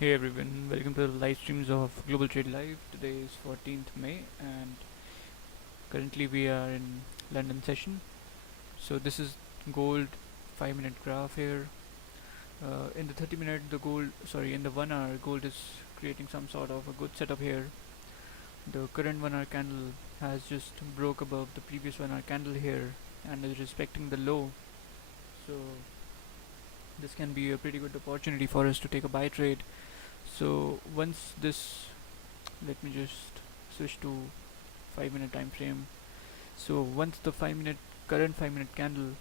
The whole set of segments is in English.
Hey everyone, welcome to the live streams of Global Trade Live. Today is 14th May and currently we are in London session. So this is gold 5 minute graph here. In the 30 minute in the 1 hour gold is creating some sort of a good setup here. The current 1 hour candle has just broke above the previous 1 hour candle here and is respecting the low. So this can be a pretty good opportunity for us to take a buy trade. So once this, let me just switch to 5 minute time frame. So once the 5 minute current 5 minute candle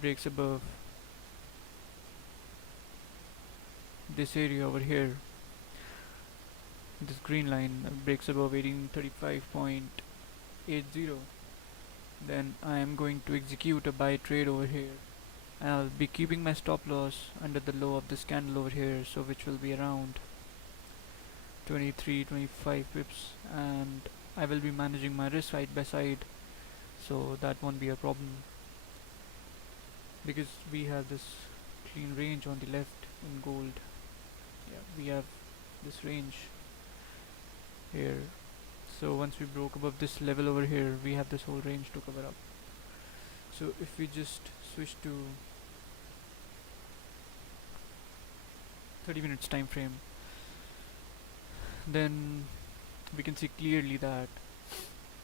breaks above this area over here, this green line breaks above 1835.80, then I am going to execute a buy trade over here. And I'll be keeping my stop loss under the low of this candle over here, so which will be around 23-25 pips, and I will be managing my risk side by side, so that won't be a problem because we have this clean range on the left in gold. Yeah, we have this range here. So once we broke above this level over here, we have this whole range to cover up. So if we just switch to 30 minutes time frame, then we can see clearly that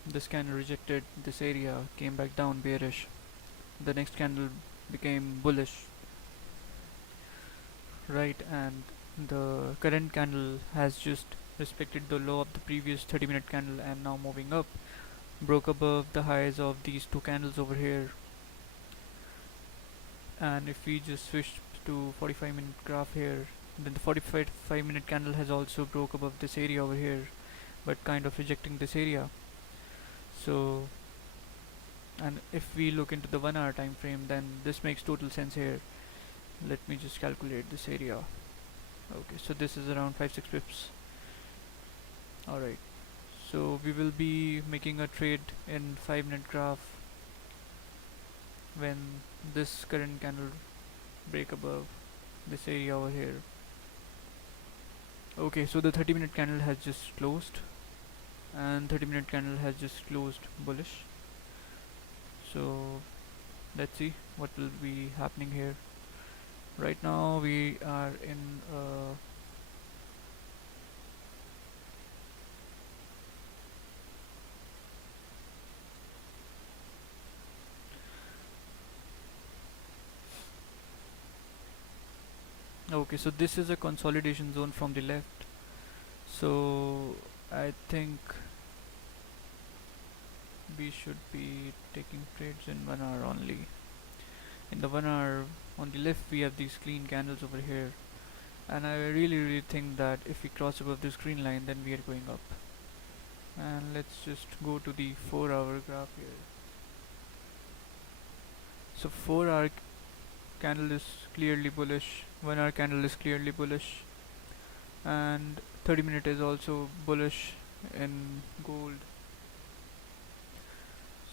this candle rejected this area, came back down bearish. The next candle became bullish, right? And the current candle has just respected the low of the previous 30-minute candle and now moving up, broke above the highs of these two candles over here. And if we just switch to 45-minute graph here, then the 45-minute candle has also broke above this area over here, but kind of rejecting this area. So, and if we look into the 1 hour time frame, then this makes total sense here. Let me just calculate this area. Okay, so this is around 5-6 pips. Alright, so we will be making a trade in 5 minute graph when this current candle break above this area over here. Okay, so the 30-minute candle has just closed and 30-minute candle has just closed bullish. So let's see what will be happening here. Right now we are in okay, so this is a consolidation zone from the left. So I think we should be taking trades in 1 hour only. In the 1 hour on the left we have these clean candles over here, and I really think that if we cross above this green line then we are going up. And let's just go to the 4 hour graph here. So 4 hour candle is clearly bullish, 1 hour candle is clearly bullish, and 30-minute is also bullish in gold.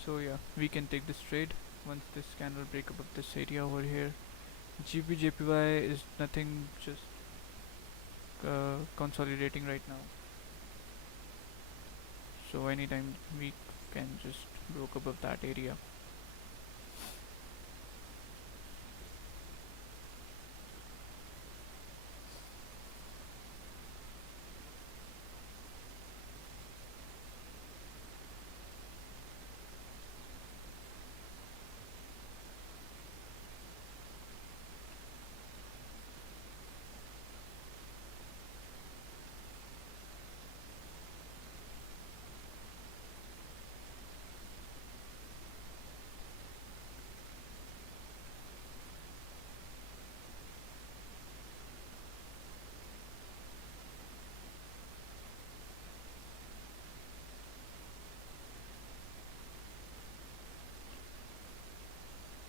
So yeah, we can take this trade once this candle break above this area over here. GBJPY is nothing, just consolidating right now. So anytime we can just broke above that area.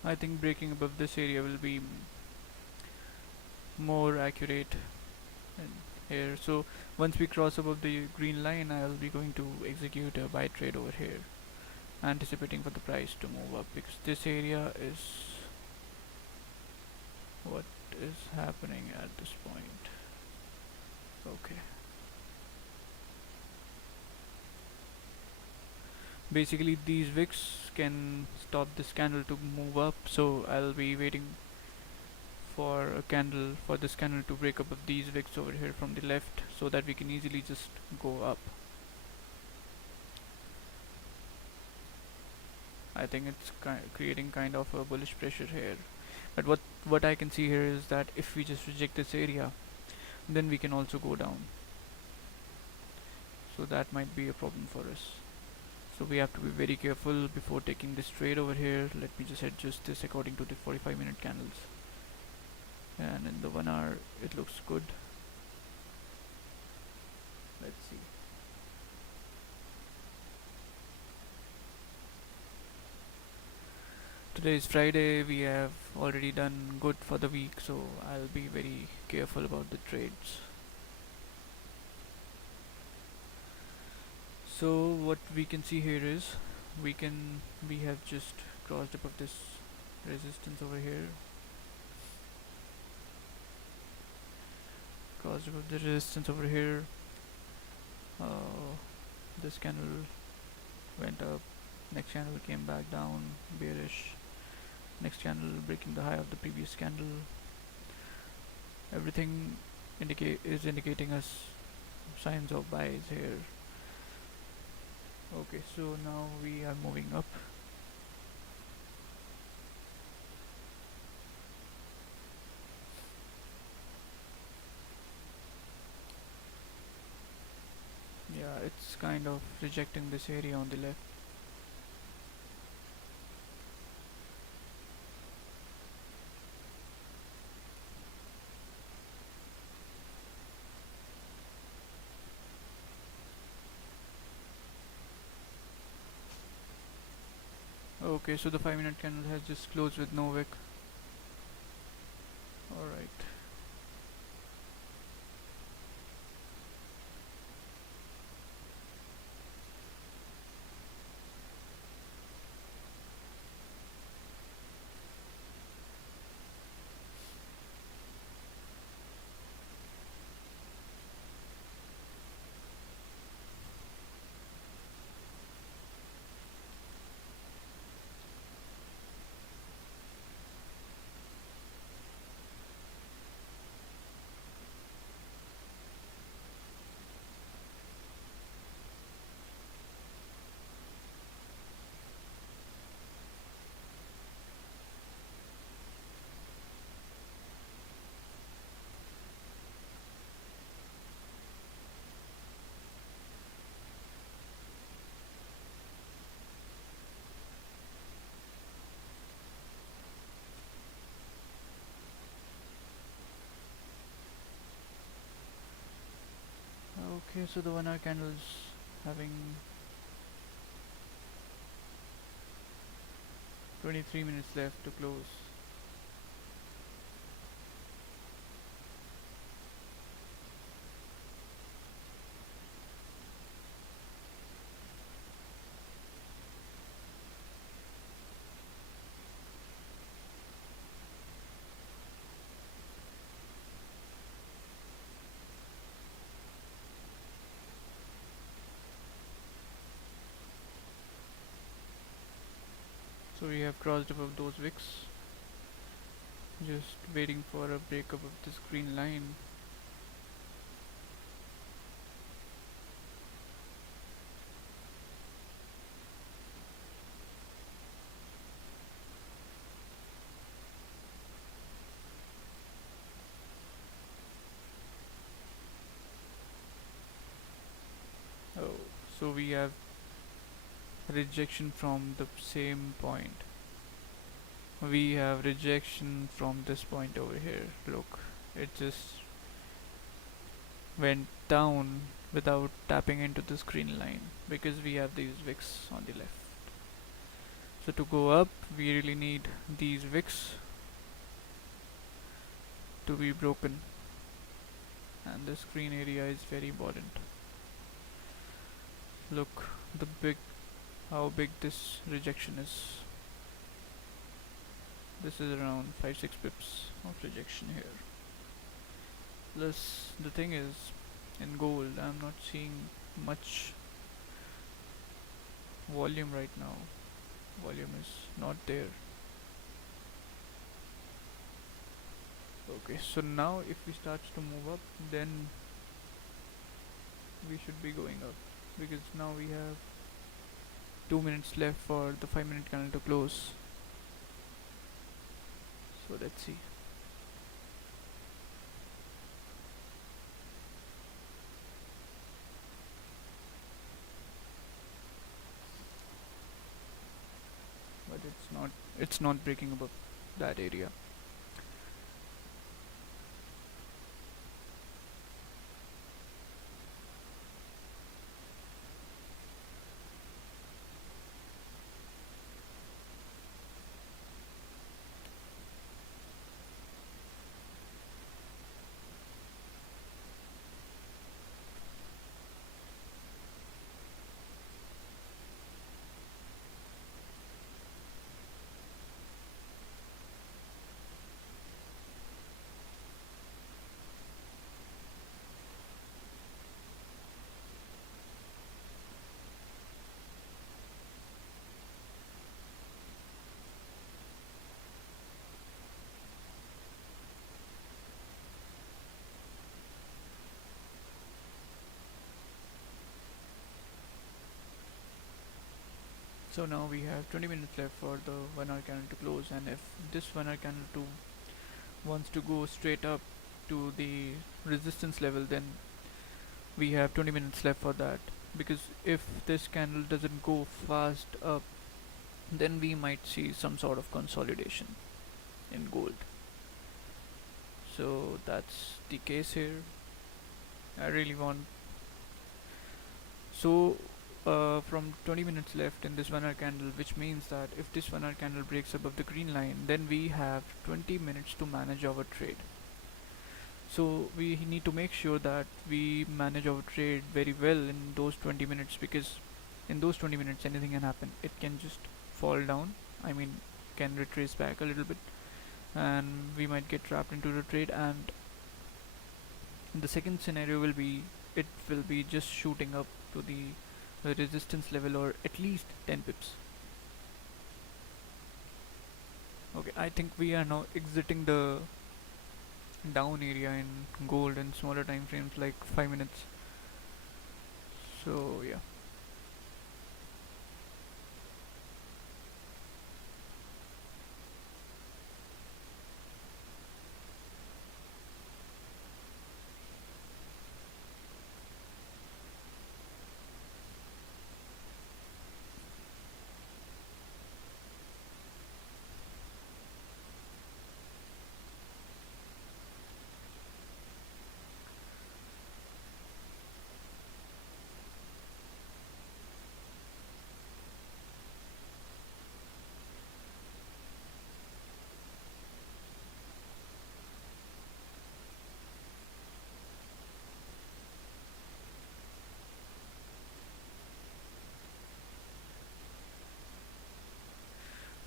I think breaking above this area will be more accurate in here. So once we cross above the green line, I'll be going to execute a buy trade over here, anticipating for the price to move up, because this area is what is happening at this point. Basically these wicks can stop this candle to move up, so I'll be waiting for this candle to break up of these wicks over here from the left, so that we can easily just go up. I think it's creating kind of a bullish pressure here, but what I can see here is that if we just reject this area, then we can also go down, so that might be a problem for us. So we have to be very careful before taking this trade over here. Let me just adjust this according to the 45-minute candles, and in the 1 hour it looks good. Let's see. Today is Friday, we have already done good for the week, so I'll be very careful about the trades. So what we can see here is we have just crossed above this resistance over here, crossed above the resistance over here. This candle went up, next candle came back down, bearish, next candle breaking the high of the previous candle. Everything is indicating us signs of buys here. Okay, so now we are moving up. Yeah, it's kind of rejecting this area on the left. Okay, so the 5-minute candle has just closed with no wick. Alright. Okay, so the 1 hour candle is having 23 minutes left to close. So we have crossed above those wicks, just waiting for a breakup of this green line. Oh, so we have rejection from the same point. We have rejection from this point over here. Look, it just went down without tapping into this green line because we have these wicks on the left. So to go up, we really need these wicks to be broken, and this green area is very important. Look, how big this rejection is. This is around 5-6 pips of rejection here. Plus the thing is, in gold I'm not seeing much volume right now. Volume is not there. Okay, so now if we start to move up, then we should be going up, because now we have 2 minutes left for the 5 minute candle to close. So let's see. But it's not breaking above that area. So now we have 20 minutes left for the 1 hour candle to close, and if this 1 hour candle to wants to go straight up to the resistance level, then we have 20 minutes left for that. Because if this candle doesn't go fast up, then we might see some sort of consolidation in gold. So that's the case here. I really want. So from 20 minutes left in this 1 hour candle, which means that if this 1 hour candle breaks above the green line, then we have 20 minutes to manage our trade. So we need to make sure that we manage our trade very well in those 20 minutes, because in those 20 minutes anything can happen. It can just fall down, I mean, can retrace back a little bit, and we might get trapped into the trade. And the second scenario will be, it will be just shooting up to the resistance level, or at least 10 pips. Okay, I think we are now exiting the down area in gold in smaller time frames, like 5 minutes. So yeah.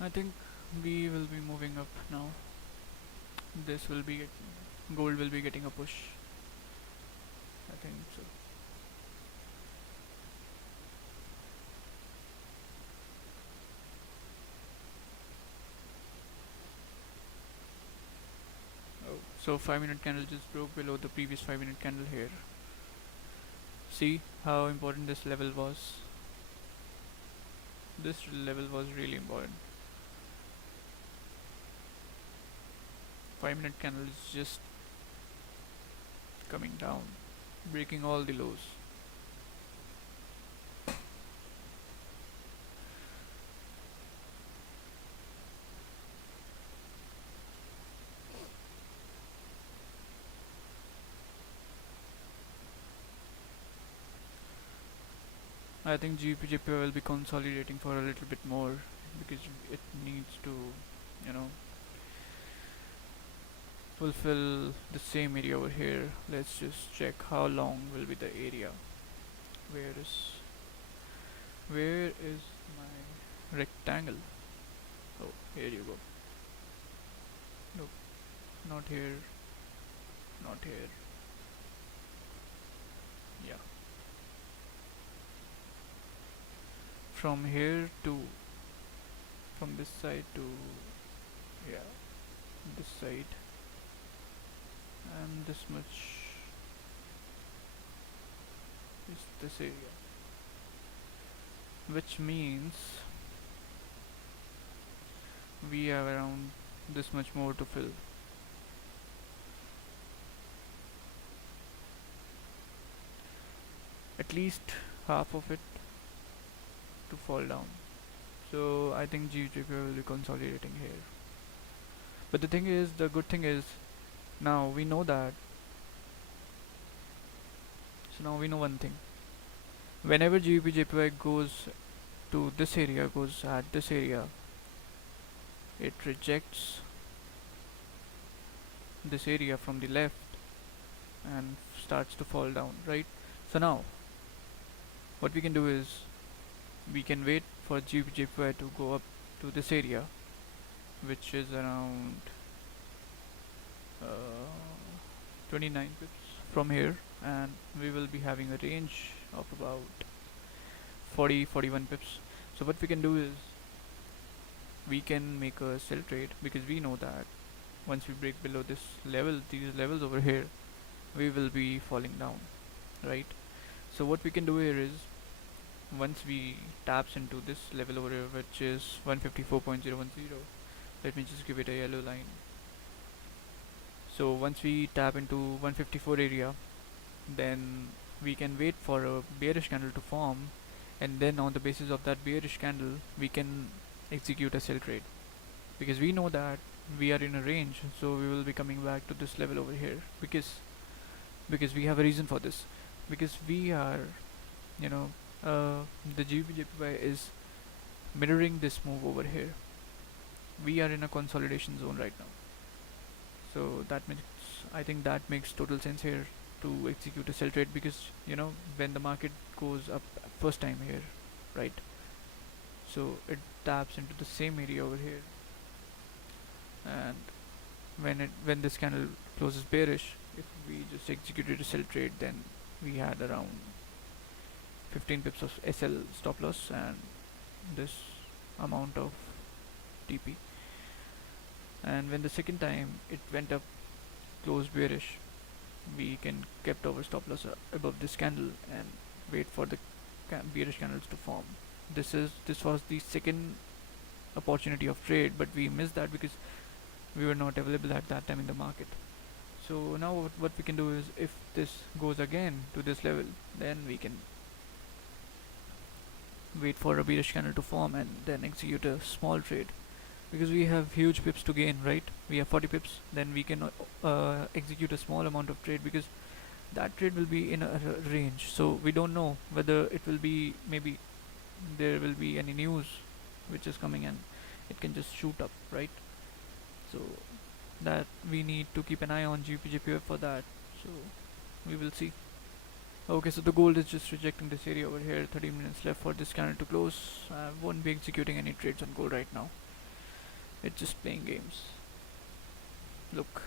I think we will be moving up now. This will be gold will be getting a push. I think so. Oh, so 5 minute candle just broke below the previous 5 minute candle here. See how important this level was. This level was really important. 5 minute candle is just coming down, breaking all the lows. I think GPJP will be consolidating for a little bit more, because it needs to, you know, fulfill the same area over here. Let's just check how long will be the area. Where is my rectangle? Oh, here you go. Nope, not here, not here. Yeah. from here to, from this side to, yeah, this side, and this much is this area, which means we have around this much more to fill. At least half of it to fall down. So I think GJP will be consolidating here. But the thing is, the good thing is, now we know that. So now we know one thing. Whenever GBP goes to this area, goes at this area, it rejects this area from the left and starts to fall down, right? So now what we can do is we can wait for GBP to go up to this area, which is around 29 pips from here, and we will be having a range of about 41 pips. So what we can do is we can make a sell trade, because we know that once we break below this level, these levels over here, we will be falling down, right? So what we can do here is, once we taps into this level over here, which is 154.010, let me just give it a yellow line. So once we tap into 154 area, then we can wait for a bearish candle to form, and then on the basis of that bearish candle we can execute a sell trade, because we know that we are in a range, so we will be coming back to this level over here, because we have a reason for this, because we are, you know, the GBJPY is mirroring this move over here. We are in a consolidation zone right now, so that makes, I think that makes total sense here to execute a sell trade, because you know, when the market goes up first time here, right, so it taps into the same area over here, and when this candle closes bearish, if we just executed a sell trade, then we had around 15 pips of SL stop loss and this amount of TP. And when the second time it went up, closed bearish, we can kept our stop loss above this candle and wait for the bearish candles to form. This was the second opportunity of trade, but we missed that because we were not available at that time in the market. So now what we can do is, if this goes again to this level, then we can wait for a bearish candle to form and then execute a small trade, because we have huge pips to gain, right? We have 40 pips, then we can execute a small amount of trade, because that trade will be in a range, so we don't know whether it will be, maybe there will be any news which is coming, and it can just shoot up, right? So that we need to keep an eye on GPJPF for that, so we will see. Okay, so the gold is just rejecting this area over here. 30 minutes left for this candle to close. I won't be executing any trades on gold right now. It's just playing games. Look,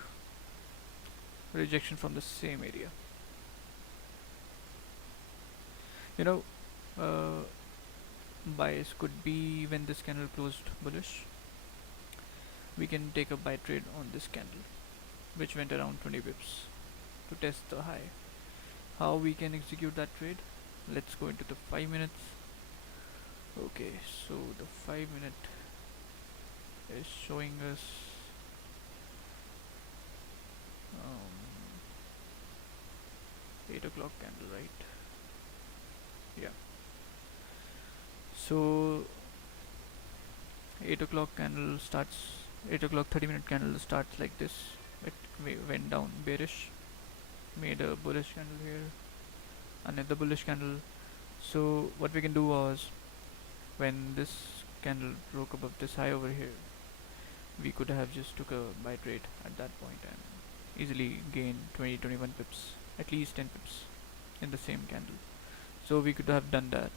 rejection from the same area. You know, bias could be when this candle closed bullish. We can take a buy trade on this candle, which went around 20 pips to test the high. How we can execute that trade? Let's go into the 5 minutes. Okay, so the 5 minute is showing us 8 o'clock candle, right? Yeah. So 8 o'clock candle starts, 8 o'clock 30-minute candle starts like this. It went down bearish, made a bullish candle here, another bullish candle. So what we can do was, when this candle broke above this high over here, we could have just took a buy trade at that point and easily gain 20-21 pips, at least 10 pips in the same candle. So we could have done that,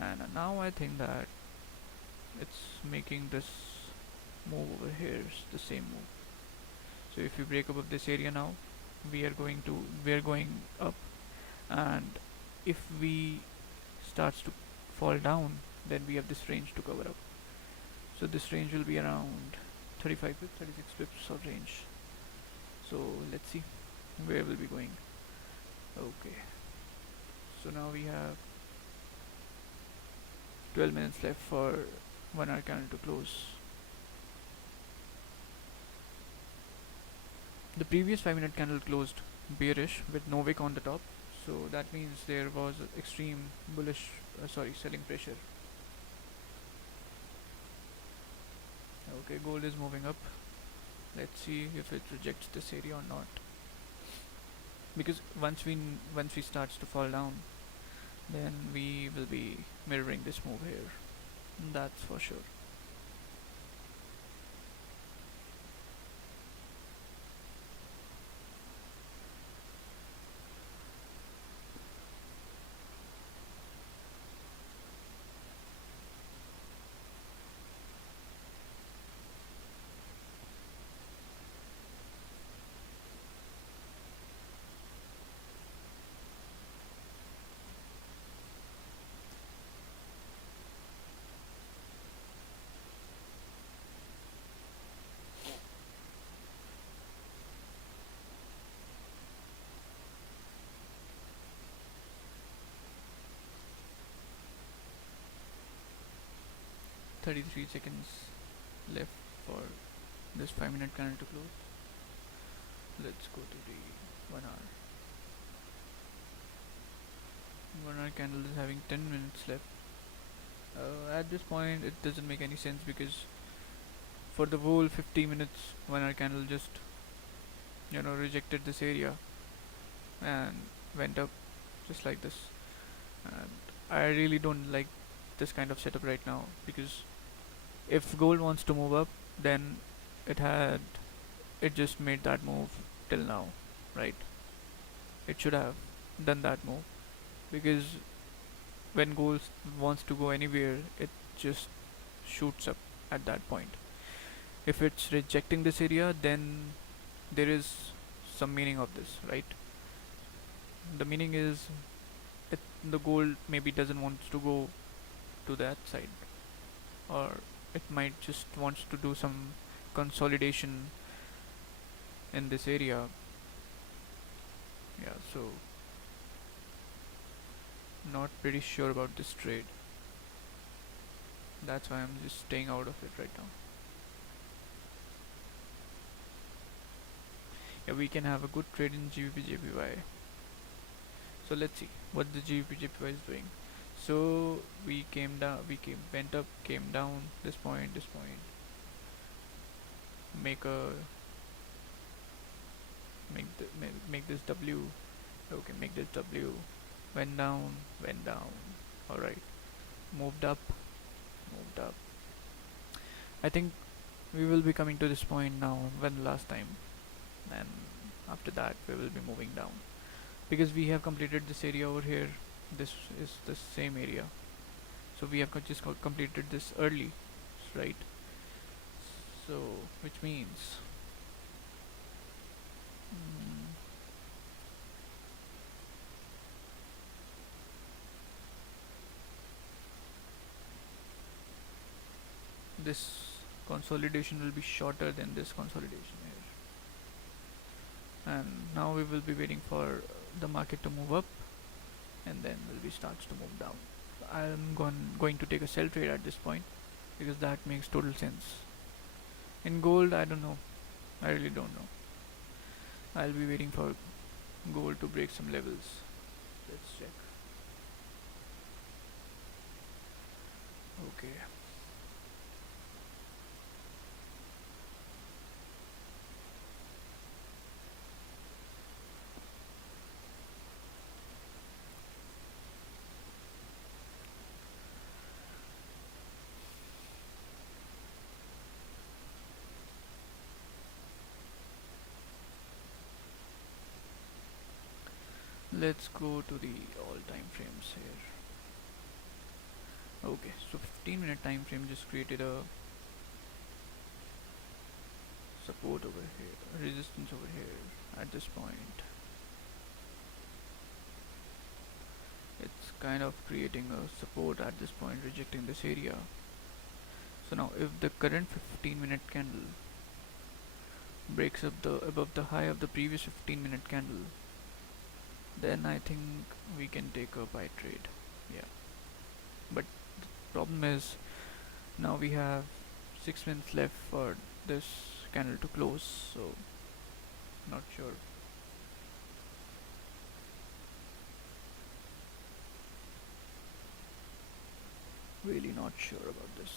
and now I think that it's making this move over here is the same move. So if we break above this area now, we are going up, and if we starts to fall down, then we have this range to cover up. So this range will be around 35 pips, 36 pips of range. So let's see where we'll be going. Okay, so now we have 12 minutes left for 1 hour candle to close. The previous 5-minute candle closed bearish with no wick on the top, so that means there was extreme bullish, selling pressure. Okay, gold is moving up. Let's see if it rejects this area or not. Because once we starts to fall down, then we will be mirroring this move here. That's for sure. 33 seconds left for this 5-minute candle to close. Let's go to the 1 hour. 1 hour candle is having 10 minutes left. At this point, it doesn't make any sense because for the whole 50 minutes, 1 hour candle just rejected this area and went up just like this. And I really don't like this kind of setup right now, because if gold wants to move up, then it just made that move till now, right? It should have done that move, because when gold wants to go anywhere, it just shoots up at that point. If it's rejecting this area, then there is some meaning of this, right? The meaning is the gold maybe doesn't want to go to that side, or it might just wants to do some consolidation in this area. Yeah, so not pretty sure about this trade. That's why I'm just staying out of it right now. Yeah, we can have a good trade in GBP/JPY. So let's see what the GBP/JPY is doing. So we went up, came down, this point, make a make this W. Okay, make this W. Went down, alright. Moved up. I think we will be coming to this point now when last time, and after that we will be moving down, because we have completed this area over here. This is the same area, so we have just completed this early, right? So which means this consolidation will be shorter than this consolidation here, and now we will be waiting for the market to move up, and then will be starts to move down. I'm going to take a sell trade at this point, because that makes total sense. In gold, I don't know. I really don't know. I'll be waiting for gold to break some levels. Let's check. Okay. Let's go to the all time frames here. Okay, so 15-minute time frame just created a support over here, resistance over here at this point. It's kind of creating a support at this point, rejecting this area. So now if the current 15-minute candle breaks up the above the high of the previous 15-minute candle, then I think we can take a buy trade. Yeah, but the problem is now we have 6 minutes left for this candle to close, so not sure. Really not sure about this.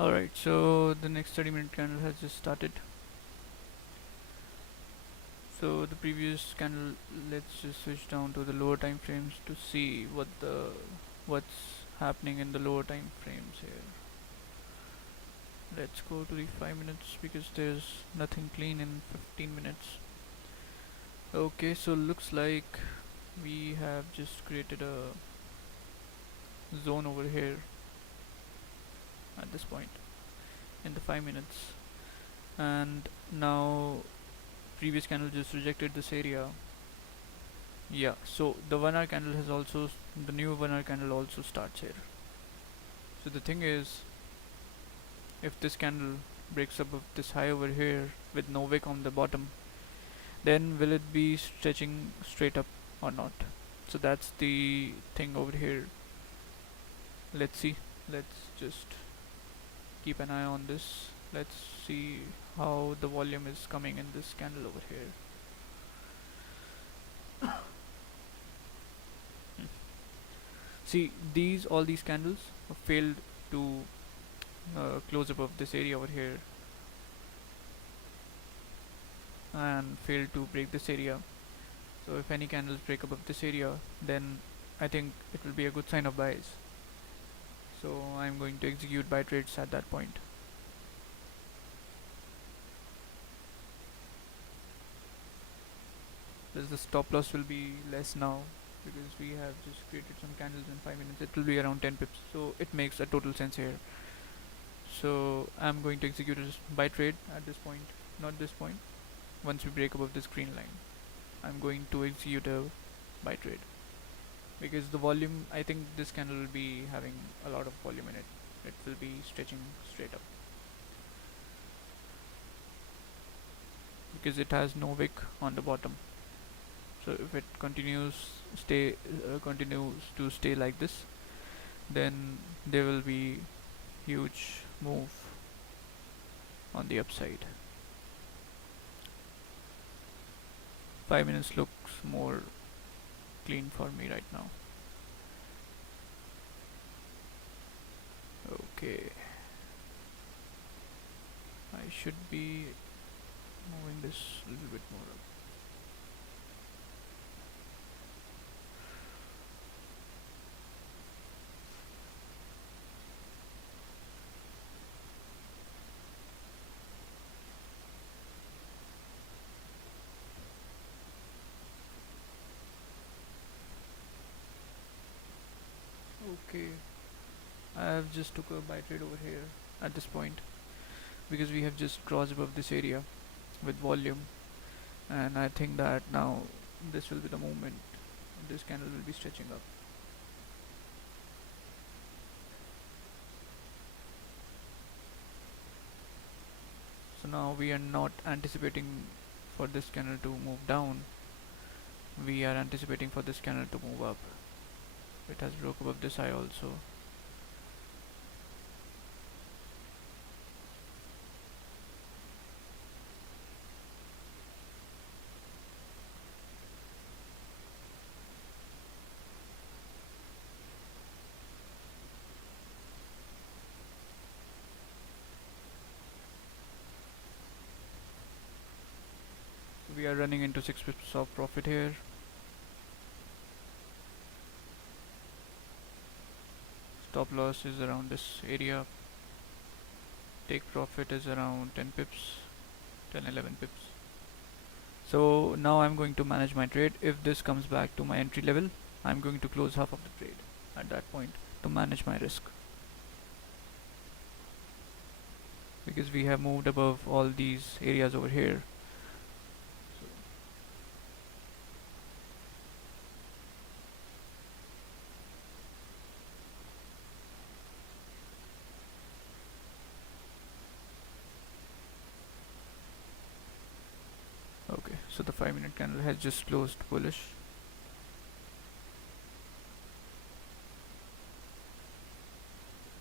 Alright, so the next 30-minute candle has just started. So the previous candle, let's just switch down to the lower time frames to see what's happening in the lower time frames here. Let's go to the 5 minutes because there's nothing clean in 15 minutes. Okay, so looks like we have just created a zone over here at this point in the 5 minutes, and now previous candle just rejected this area. Yeah, so the 1 hour candle has also, the new 1 hour candle also starts here. So the thing is, if this candle breaks above this high over here with no wick on the bottom, then will it be stretching straight up or not? So that's the thing over here. Let's see. Let's just keep an eye on this. Let's see how the volume is coming in this candle over here. See, all these candles failed to close above this area over here and failed to break this area. So if any candles break above this area, then I think it will be a good sign of buys. So I'm going to execute buy trades at that point. Thus the stop loss will be less now because we have just created some candles in 5 minutes. It will be around 10 pips, so it makes a total sense here. So I'm going to execute a buy trade at this point, not this point. Once we break above this green line, I'm going to execute a buy trade because the volume, I think this candle will be having a lot of volume in it. It will be stretching straight up because it has no wick on the bottom. So if it continues to stay like this, then there will be huge move on the upside. 5 minutes looks more clean for me right now. Okay, I should be moving this a little bit more up. Okay, I have just took a buy trade over here at this point because we have just crossed above this area with volume, and I think that now this will be the moment this candle will be stretching up. So now we are not anticipating for this candle to move down, we are anticipating for this candle to move up. It has broke above this high also. So we are running into 6 pips of profit here. Stop loss is around this area. Take profit is around 10 pips, 10 11 pips. So now I'm going to manage my trade. If this comes back to my entry level, I'm going to close half of the trade at that point to manage my risk, because we have moved above all these areas over here. Okay, so the 5 minute candle has just closed bullish.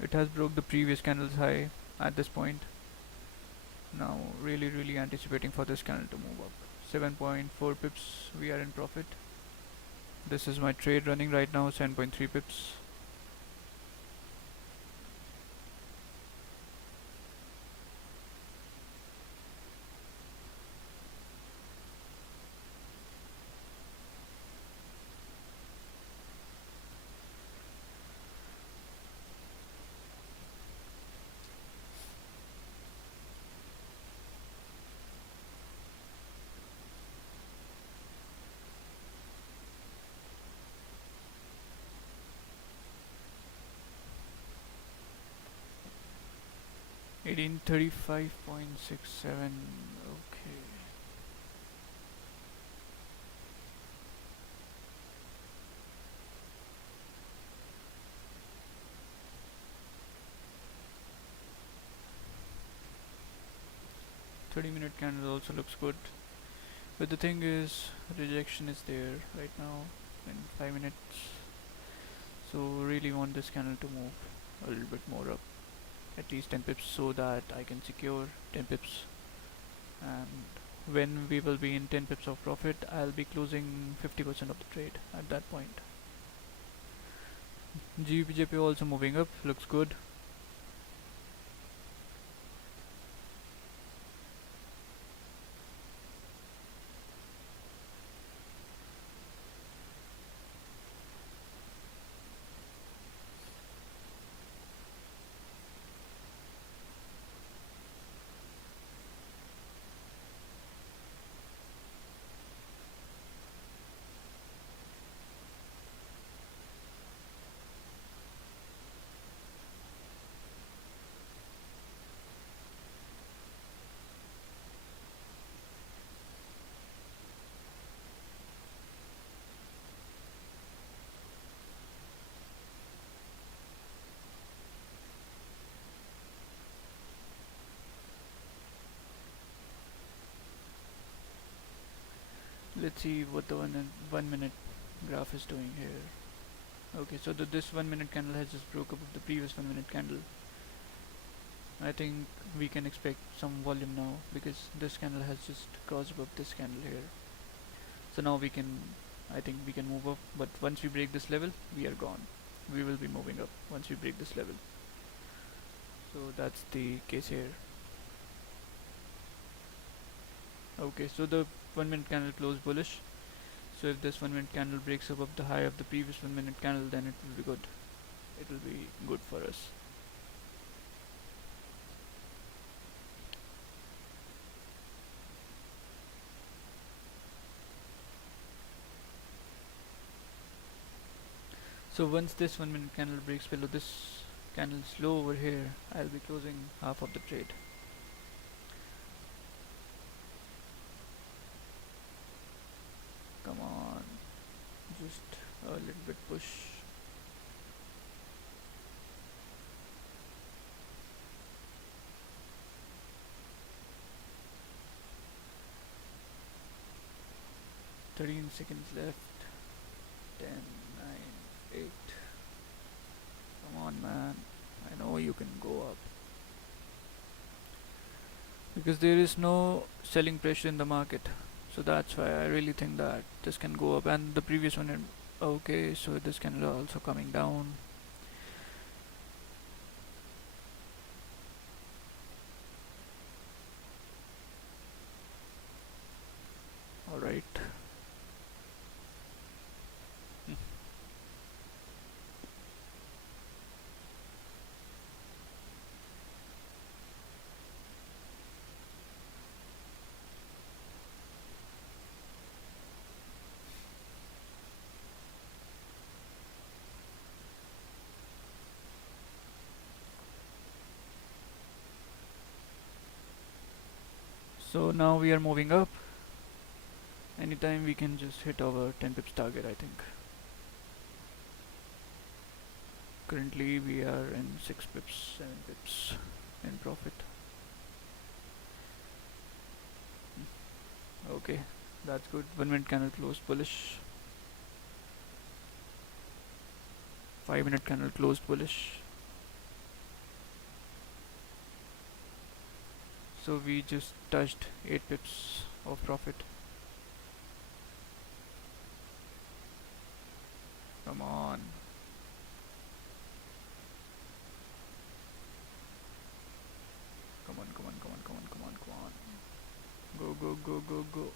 It has broke the previous candle's high at this point. Now really anticipating for this candle to move up. 7.4 pips, we are in profit. This is my trade running right now, 7.3 pips. 1835.67. Okay. .30-minute candle also looks good, but the thing is rejection is there right now in 5 minutes, so really want this candle to move a little bit more up, at least 10 pips, so that I can secure 10 pips. And when we will be in 10 pips of profit, I'll be closing 50% of the trade at that point. GBJP also moving up, looks good. Let's see what the 1 minute graph is doing here. Okay, so this 1 minute candle has just broke up of the previous 1 minute candle. I think we can expect some volume now, because this candle has just crossed above this candle here. So now I think we can move up, but once we break this level, we are gone. We will be moving up once we break this level. So that's the case here. Okay, so the 1 minute candle closed bullish. So if this 1 minute candle breaks above the high of the previous 1 minute candle, then it will be good. It will be good for us. So once this 1 minute candle breaks below this candle's low over here, I'll be closing half of the trade. Come on, just a little bit push. Thirteen seconds left. 10, 9, 8. Come on, man. I know you can go up. Because there is no selling pressure in the market. So that's why I really think that this can go up. And the previous one, okay, so this can also coming down. Alright. So now we are moving up. Anytime we can just hit our 10 pips target, I think. Currently we are in 6 pips, 7 pips in profit. Okay, that's good. 1 minute candle closed bullish. 5 minute candle closed bullish. So we just touched 8 pips of profit. Come on. Come on, come on, come on, come on, come on, come on. Go, go, go, go, go.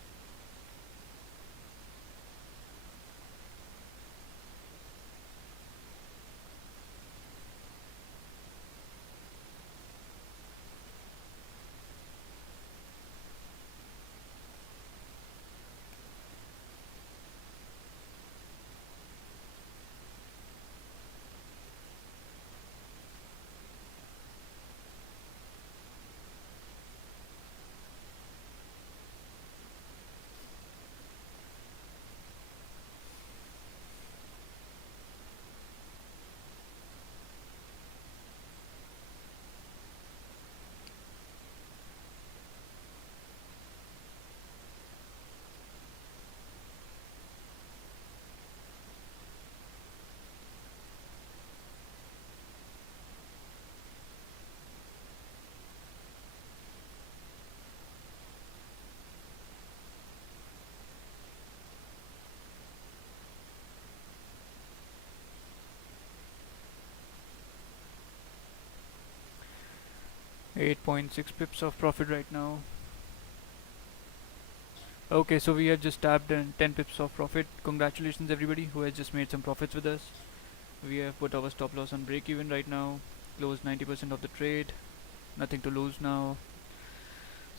8.6 pips of profit right now. Okay, so we have just tapped in 10 pips of profit. Congratulations everybody who has just made some profits with us. We have put our stop loss on break even right now. Closed 90% of the trade. Nothing to lose now.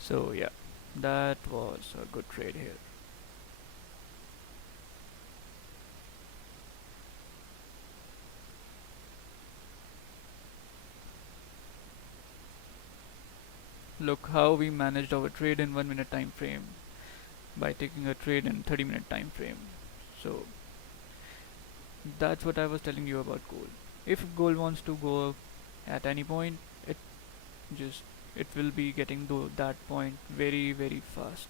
So yeah, that was a good trade here. Look how we managed our trade in 1 minute time frame by taking a trade in 30-minute time frame. So that's what I was telling you about gold. If gold wants to go up at any point, it just it will be getting to that point very fast.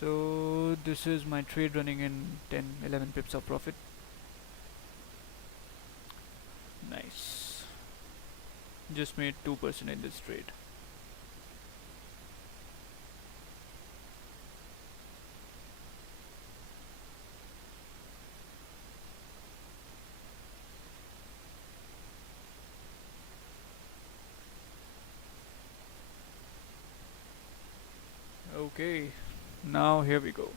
So this is my trade running in 10-11 pips of profit. Nice. Just made 2% in this trade. Okay, now here we go.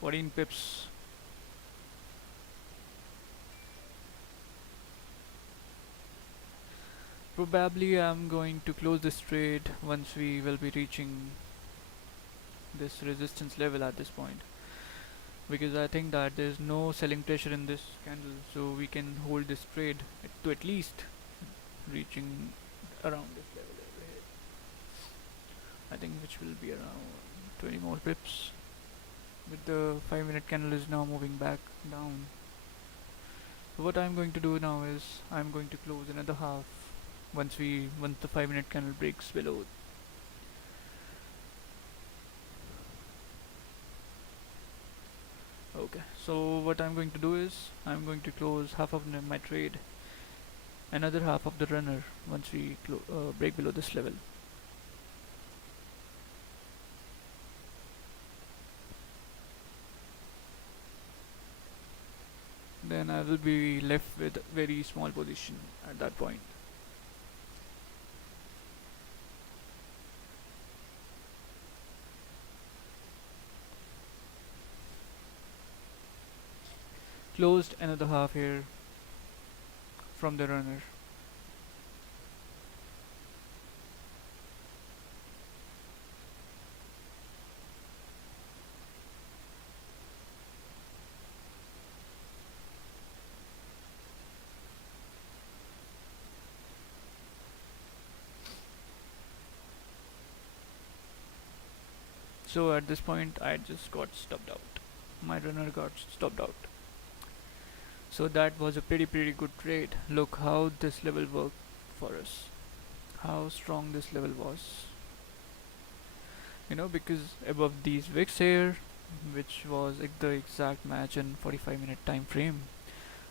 14 pips. Probably I'm going to close this trade once we will be reaching this resistance level at this point, because I think that there's no selling pressure in this candle, so we can hold this trade to at least reaching around this level over here. I think which will be around 20 more pips. With the 5 minute candle is now moving back down. So what I'm going to do now is I'm going to close another half once the 5 minute candle breaks below. Okay, so what I'm going to do is I'm going to close half of my trade, another half of the runner once we break below this level. Then I will be left with a very small position at that point. Closed another half here from the runner. So at this point I just got stopped out. My runner got stopped out. So that was a pretty good trade. Look how this level worked for us. How strong this level was. Because above these wicks here, which was the exact match in 45-minute time frame,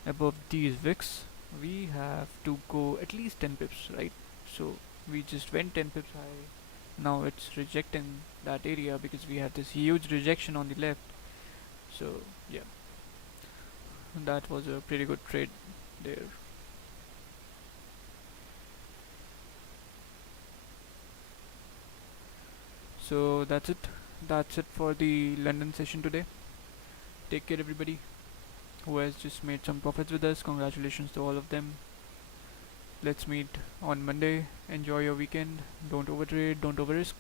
above these wicks we have to go at least 10 pips, right? So we just went 10 pips high. Now it's rejecting that area because we have this huge rejection on the left. So yeah, that was a pretty good trade there. So that's it for the London session today. Take care everybody who has just made some profits with us. Congratulations to all of them. Let's meet on Monday. Enjoy your weekend. Don't overtrade, don't over risk.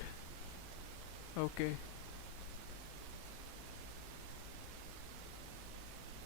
Okay.